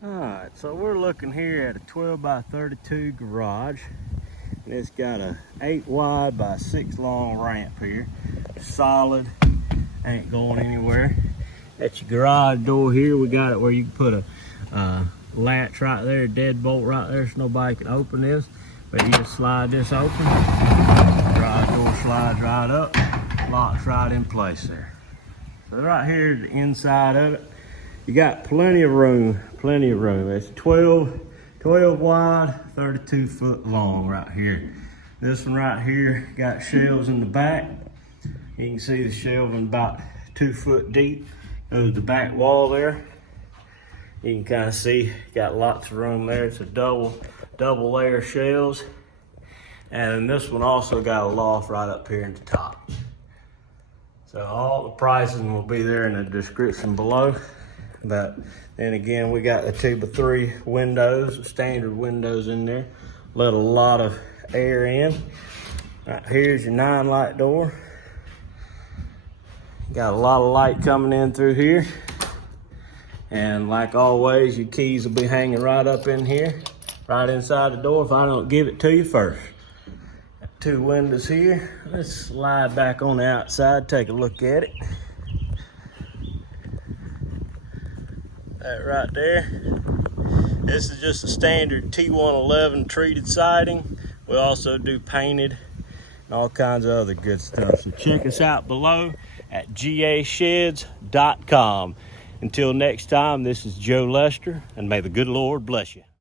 Alright, so we're looking here at a 12 by 32 garage, and it's got a 8 wide by 6 long ramp here. Solid, ain't going anywhere. At your garage door here, we got it where you can put a latch right there, a deadbolt right there, so nobody can open this. But you just slide this open, garage door slides right up, locks right in place there. So right here is the inside of it. You got plenty of room, plenty of room. It's 12 wide, 32 foot long right here. This one right here got shelves in the back. You can see the shelving about 2 foot deep. Goes the back wall there. You can kind of see, got lots of room there. It's a double layer shelves. And this one also got a loft right up here at the top. So all the pricing will be there in the description below. But then again, we got the 2x3 windows, standard windows in there. Let a lot of air in. Right here's your 9 light door. Got a lot of light coming in through here. And like always, your keys will be hanging right up in here, right inside the door if I don't give it to you first. Got 2 windows here. Let's slide back on the outside, take a look at it. That right there. This is just a standard T1-11 treated siding. We also do painted and all kinds of other good stuff. So check us out below at gasheds.com. Until next time, this is Joe Lester, and may the good Lord bless you.